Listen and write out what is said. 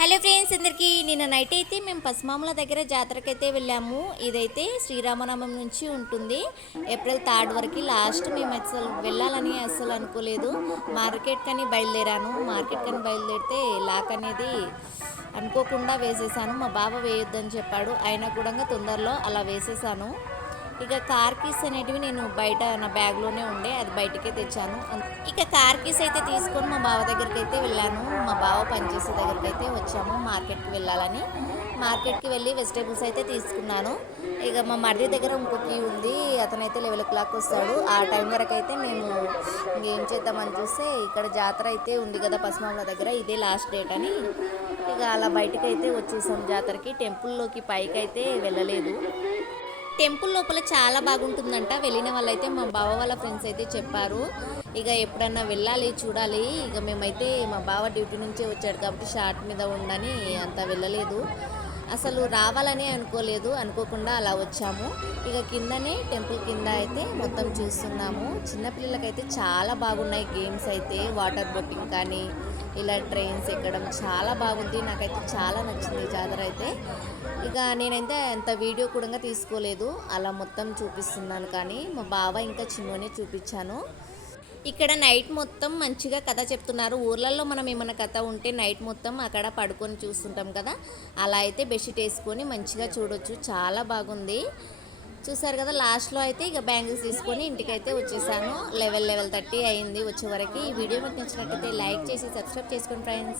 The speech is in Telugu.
హలో ఫ్రెండ్స్, అందరికీ నిన్న నైట్ అయితే మేము పసుమాముల దగ్గర జాతరకైతే వెళ్ళాము. ఇదైతే శ్రీరామనవమి నుంచి ఉంటుంది. ఏప్రిల్ 3 వరకు లాస్ట్. మేము అసలు వెళ్ళాలని అస్సలు అనుకోలేదు. మార్కెట్ కని బయలుదేరాను. మార్కెట్ కని బయలుదేరితే లాక్ అనేది అనుకోకుండా వేసేసాను. మా బావ వేయొద్దని చెప్పాడు, అయినా కూడా తొందరలో అలా వేసేసాను. ఇక కార్ కీస్ అనేటివి నేను బయట నా బ్యాగ్లోనే ఉండే, అది బయటకే తెచ్చాను. ఇక కార్ కీస్ అయితే తీసుకొని మా బావ దగ్గరికి అయితే వెళ్ళాను. మా బావ పనిచేసే దగ్గరికి అయితే వచ్చాము మార్కెట్కి వెళ్ళాలని. మార్కెట్కి వెళ్ళి వెజిటేబుల్స్ అయితే తీసుకున్నాను. ఇక మా మర్రి దగ్గర ఇంకో కీ ఉంది, అతనైతే 11 వస్తాడు. ఆ టైం వరకు అయితే మేము ఇంకేం చేద్దామని చూస్తే ఇక్కడ జాతర అయితే ఉంది కదా పసుమాముల దగ్గర, ఇదే లాస్ట్ డేట్ అని ఇక అలా బయటకు అయితే వచ్చేసాం జాతరకి. టెంపుల్లోకి పైకి అయితే వెళ్ళలేదు. టెంపుల్ లోపల చాలా బాగుంటుందంట. వెళ్ళిన వాళ్ళైతే మా బావ వాళ్ళ ఫ్రెండ్స్ అయితే చెప్పారు. ఇక ఎప్పుడన్నా వెళ్ళాలి, చూడాలి. ఇక మేమైతే మా బావ డ్యూటీ నుంచే వచ్చాడు కాబట్టి షార్ట్ మీద ఉండని అంత వెళ్ళలేదు. అసలు రావాలని అనుకోలేదు, అనుకోకుండా అలా వచ్చాము. ఇక కిందనే టెంపుల్ కింద అయితే మొత్తం చూస్తున్నాము. చిన్నపిల్లలకైతే చాలా బాగున్నాయి గేమ్స్ అయితే. వాటర్ బోటింగ్ కానీ ఇలా ట్రైన్స్ ఎక్కడం చాలా బాగుంది. నాకైతే చాలా నచ్చింది జాతర అయితే. ఇక నేనైతే అంత వీడియో కూడా తీసుకోలేదు, అలా మొత్తం చూపిస్తున్నాను. కానీ మా బావ ఇంకా చిన్ననే చూపించాను. ఇక్కడ నైట్ మొత్తం మంచిగా కథ చెప్తున్నారు. ఊర్లలో మనం ఏమైనా కథ ఉంటే నైట్ మొత్తం అక్కడ పడుకొని చూస్తుంటాం కదా, అలా అయితే బెడ్షీట్ వేసుకొని మంచిగా చూడొచ్చు. చాలా బాగుంది. చూసారు కదా, లాస్ట్లో అయితే ఇక బ్యాంగిల్స్ తీసుకొని ఇంటికైతే వచ్చేసాను. 11:30 అయింది వచ్చే వరకు. ఈ వీడియో మీకు నచ్చినట్టయితే లైక్ చేసి సబ్స్క్రైబ్ చేసుకోండి ఫ్రెండ్స్.